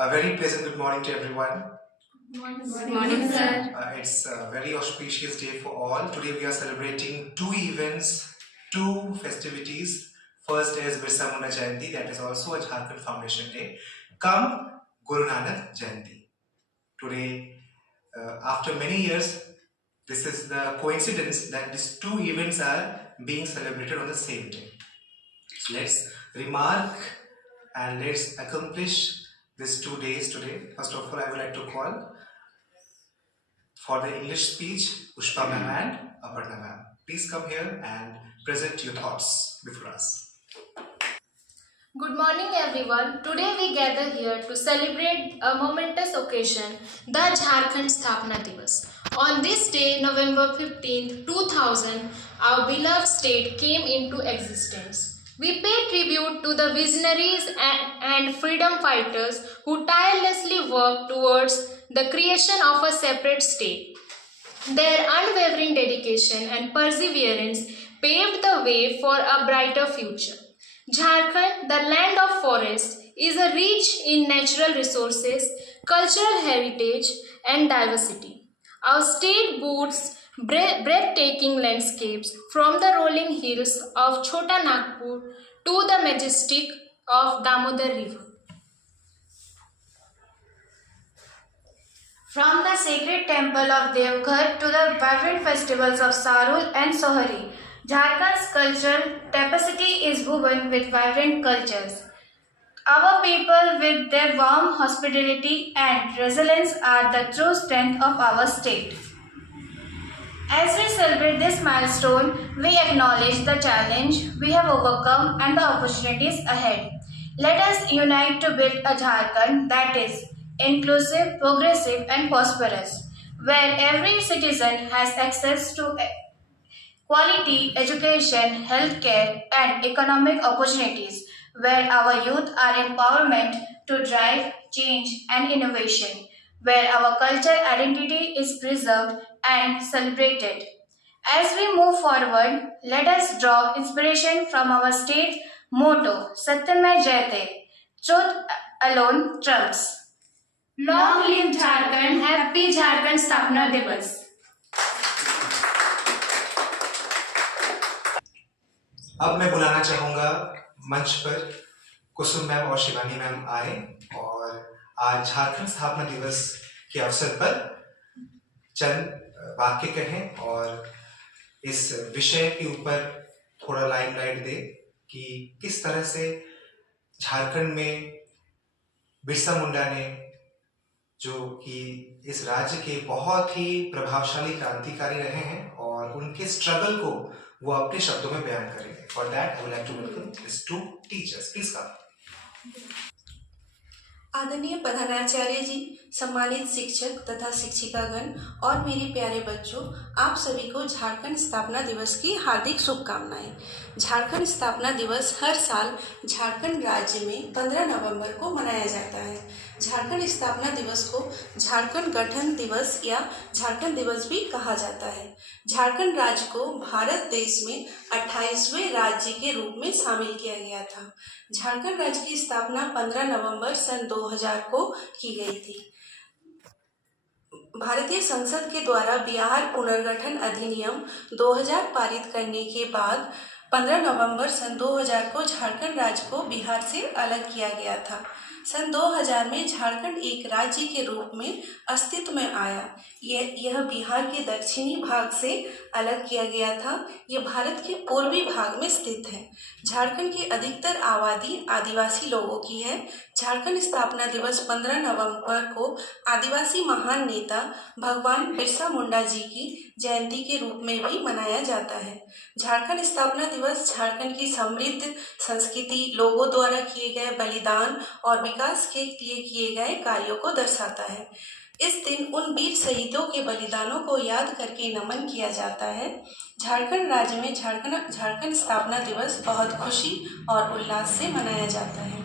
A very pleasant good morning to everyone. Good morning, sir. It's a very auspicious day for all. Today we are celebrating two events, two festivities. First is Birsa Munda Jayanti, that is also a Jharkhand Foundation Day. Come Guru Nanak Jayanti. Today, after many years, this is the coincidence that these two events are being celebrated on the same day. So let's remark and let's accomplish these 2 days today. First of all, I would like to call for the English speech Pushpa ma'am and Aparna ma'am. Please come here and present your thoughts before us. Good morning, everyone. Today we gather here to celebrate a momentous occasion, the Jharkhand Sthapna Divas. On this day, November 15th, 2000, our beloved state came into existence. We pay tribute to the visionaries and freedom fighters who tirelessly worked towards the creation of a separate state. Their unwavering dedication and perseverance paved the way for a brighter future. Jharkhand, the land of forests, is rich in natural resources, cultural heritage, and diversity. Our state boasts breathtaking landscapes from the rolling hills of Chota Nagpur to the majestic of Damodar River. From the sacred temple of Devghar to the vibrant festivals of Sarul and Sohari, Jharkhand's cultural tapestry is woven with vibrant cultures. Our people, with their warm hospitality and resilience, are the true strength of our state. As we celebrate this milestone, we acknowledge the challenge we have overcome and the opportunities ahead. Let us unite to build a Jharkhand that is inclusive, progressive, and prosperous, where every citizen has access to quality education, healthcare, and economic opportunities, where our youth are empowerment to drive change and innovation, where our cultural identity is preserved and celebrated. As we move forward, let us draw inspiration from our state's motto, Satyamay Jayate, truth alone trumps. Long live Jharkhand, happy Jharkhand Sthapna Divas. अब मैं बुलाना चाहूंगा मंच पर कुसुम ma'am और Shivani ma'am आए और आज झारखंड स्थापना दिवस के अवसर पर चंद वाक्य कहें और इस विषय के ऊपर थोड़ा लाइमलाइट दे कि किस तरह से झारखंड में बिरसा मुंडा ने जो कि इस राज्य के बहुत ही प्रभावशाली क्रांतिकारी रहे हैं और उनके स्ट्रगल को वो अपने शब्दों में बयान करेंगे. For that I would like to welcome this two teachers. Please come. आदरणीय प्रधानाचार्य जी, सम्मानित शिक्षक तथा शिक्षिकागण और मेरे प्यारे बच्चों, आप सभी को झारखंड स्थापना दिवस की हार्दिक शुभकामनाएं। झारखंड स्थापना दिवस हर साल झारखंड राज्य में 15 नवंबर को मनाया जाता है। झारखंड स्थापना दिवस को झारखंड गठन दिवस या झारखंड दिवस भी कहा जाता है। झारखंड राज्य को भारत देश में 28वें राज्य के रूप में शामिल किया गया था। झारखंड राज्य की स्थापना 15 नवंबर सन 2000 को की गई थी। भारतीय संसद के द्वारा बिहार पुनर्गठन अधिनियम 2000 पारित करने के बाद 15 नवंबर सन 2000 को झारखंड राज्य को बिहार से अलग किया गया था। सन 2000 में झारखंड एक राज्य के रूप में अस्तित्व में आया। यह बिहार के दक्षिणी भाग से अलग किया गया था। यह भारत के पूर्वी भाग में स्थित है। झारखंड की अधिकतर आबादी आदिवासी लोगों की है। झारखंड स्थापना दिवस 15 नवंबर को आदिवासी महान नेता भगवान बिरसा मुंडा जी की जयंती के रूप में भी मनाया जाता है। झारखंड स्थापना दिवस झारखंड की समृद्ध संस्कृति, लोगों द्वारा किए गए बलिदान और विकास के लिए किए गए कार्यों को दर्शाता है। इस दिन उन वीर शहीदों के बलिदानों को याद करके नमन किया जाता है। झारखंड राज्य में झारखंड स्थापना दिवस बहुत खुशी और उल्लास से मनाया जाता है।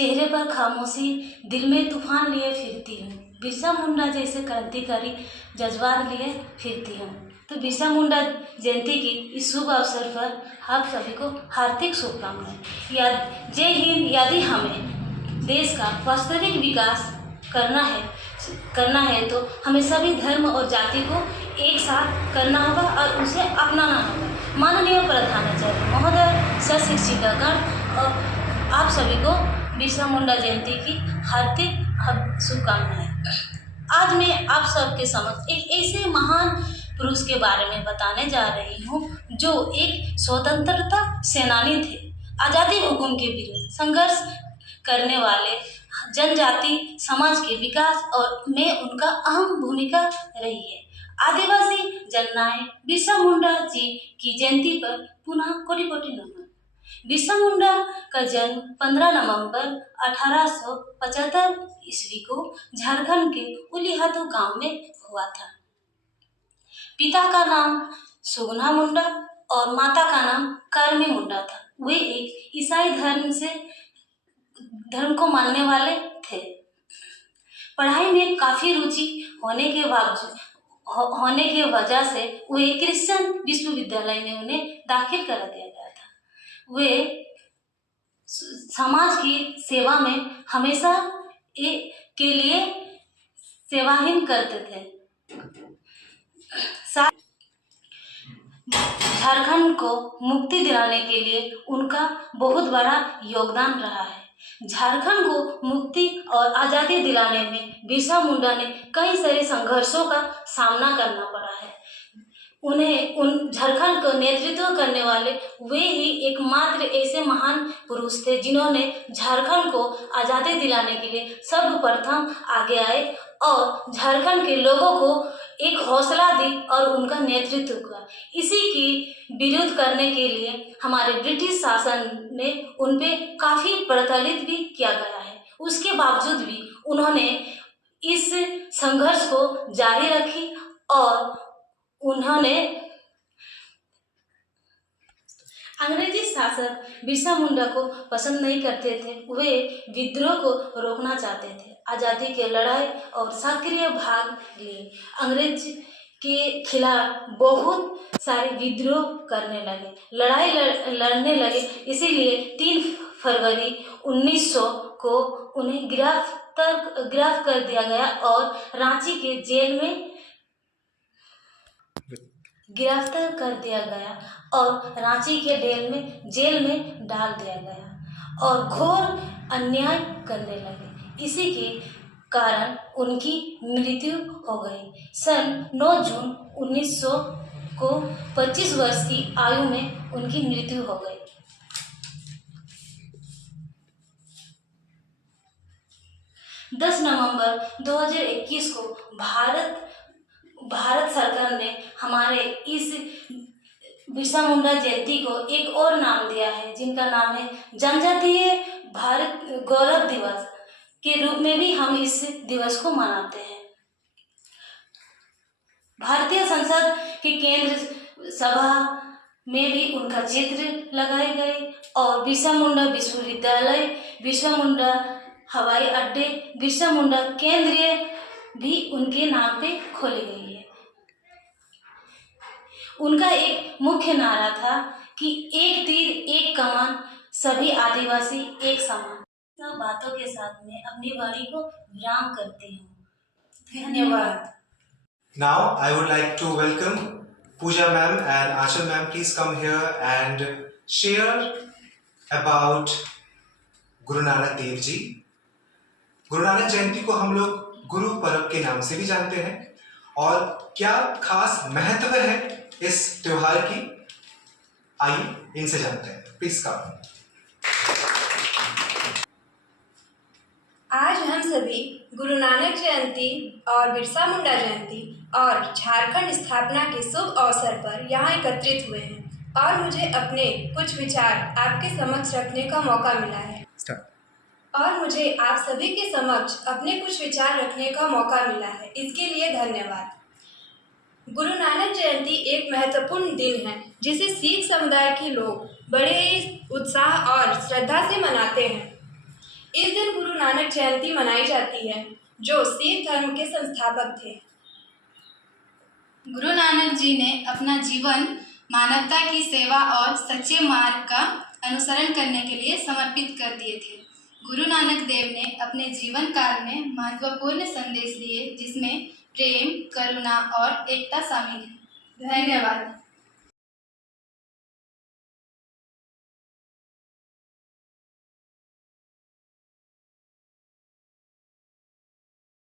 चेहरे पर खामोशी, दिल में तूफान लिए फिरती हूँ। बिरसा मुंडा जैसे क्रांतिकारी जज्बात लिए फिरती हूँ। तो बिरसा मुंडा जयंती की इस शुभ अवसर पर आप सभी को हार्दिक शुभकामनाएं। जय हिंद। यदि हमें देश का वास्तविक विकास करना है तो हमें सभी धर्म और जाति को एक साथ करना होगा और उसे अपनाना होगा। माननीय प्रधानाचार्य महोदय, सशिक्षिकागण और आप सभी को बिरसा मुंडा जयंती की हार्दिक शुभकामनाएं। आज मैं आप सबके समक्ष एक ऐसे महान पुरुष के बारे में बताने जा रही हूँ जो एक स्वतंत्रता सेनानी थे। आज़ादी हुकूम के विरुद्ध संघर्ष करने वाले जनजाति समाज के विकास और में उनका अहम भूमिका रही है। आदिवासी जननायक बिरसा मुंडा जी की जयंती पर पुनः कोटि कोटि नमन। बिरसा मुंडा का जन्म 15 नवंबर 1875 ईस्वी को झारखंड के उलीहातू गांव में हुआ था। पिता का नाम सुगना मुंडा और माता का नाम कर्मी मुंडा था। वे एक ईसाई धर्म को मानने वाले थे। पढ़ाई में काफी रुचि होने के वजह से वे क्रिश्चियन विश्वविद्यालय में उन्हें दाखिल कर दिया गया था। वे समाज की सेवा में हमेशा के लिए सेवाहीन करते थे। झारखंड को मुक्ति दिलाने के लिए उनका बहुत बड़ा योगदान रहा है। झारखंड को मुक्ति और आज़ादी दिलाने में बिरसा मुंडा ने कई सारे संघर्षों का सामना करना पड़ा है। झारखंड का नेतृत्व करने वाले वे ही एकमात्र ऐसे महान पुरुष थे जिन्होंने झारखंड को आज़ादी दिलाने के लिए सर्वप्रथम आगे आए और झारखंड के लोगों को एक हौसला दी और उनका नेतृत्व किया। इसी की विरोध करने के लिए हमारे ब्रिटिश शासन ने उन पे काफ़ी प्रताड़ित भी किया गया है। उसके बावजूद भी उन्होंने इस संघर्ष को जारी रखी और उन्होंने अंग्रेजी शासक बिरसा मुंडा को पसंद नहीं करते थे। वे विद्रोह को रोकना चाहते थे। आज़ादी के लड़ाई और सक्रिय भाग लिए। अंग्रेज के खिलाफ बहुत सारे विद्रोह करने लगे, लड़ाई लड़ने लगे। इसीलिए 3 फरवरी 1900 को उन्हें गिरफ्तार कर दिया गया और रांची के जेल में गिरफ्तार कर दिया गया और रांची के जेल में डाल दिया गया और घोर अन्याय करने लगे। इसी के कारण उनकी मृत्यु हो गई। सन 9 जून 1900 को 25 वर्ष की आयु में उनकी मृत्यु हो गई। दस नवंबर 2021 को भारत सरकार ने हमारे इस बिरसा मुंडा जयंती को एक और नाम दिया है, जिनका नाम है जनजातीय भारत गौरव दिवस के रूप में भी हम इस दिवस को मनाते हैं। भारतीय संसद के केंद्र सभा में भी उनका चित्र लगाए गए और बिरसा मुंडा विश्वविद्यालय, बिरसा मुंडा हवाई अड्डे, बिरसा मुंडा केंद्रीय भी उनके नाम पे खोली गई है। उनका एक मुख्य नारा था कि एक तीर एक कमान, सभी आदिवासी एक समान। सब बातों के साथ में अपनी वाणी को विराम करती हूँ। धन्यवाद। Now I would like to welcome Pooja ma'am and Achal ma'am. Please come here and share about Guru Nanak Dev Ji. Guru Nanak जयंती को हम लोग गुरु पर्व के नाम से भी जानते हैं और क्या खास महत्व है इस त्योहार की, आइए इनसे जानते हैं। Please come. आज हम सभी गुरु नानक जयंती और बिरसा मुंडा जयंती और झारखंड स्थापना के शुभ अवसर पर यहाँ एकत्रित हुए हैं और मुझे अपने कुछ विचार आपके समक्ष रखने का मौका मिला है। और मुझे आप सभी के समक्ष अपने कुछ विचार रखने का मौका मिला है, इसके लिए धन्यवाद। गुरु नानक जयंती एक महत्वपूर्ण दिन है जिसे सिख समुदाय के लोग बड़े उत्साह और श्रद्धा से मनाते हैं। इस दिन गुरु नानक जयंती मनाई जाती है, जो सिख धर्म के संस्थापक थे। गुरु नानक जी ने अपना जीवन मानवता की सेवा और सच्चे मार्ग का अनुसरण करने के लिए समर्पित कर दिए थे। गुरु नानक देव ने अपने जीवन काल में महत्वपूर्ण संदेश दिए, जिसमें प्रेम, करुणा और एकता शामिल है। धन्यवाद।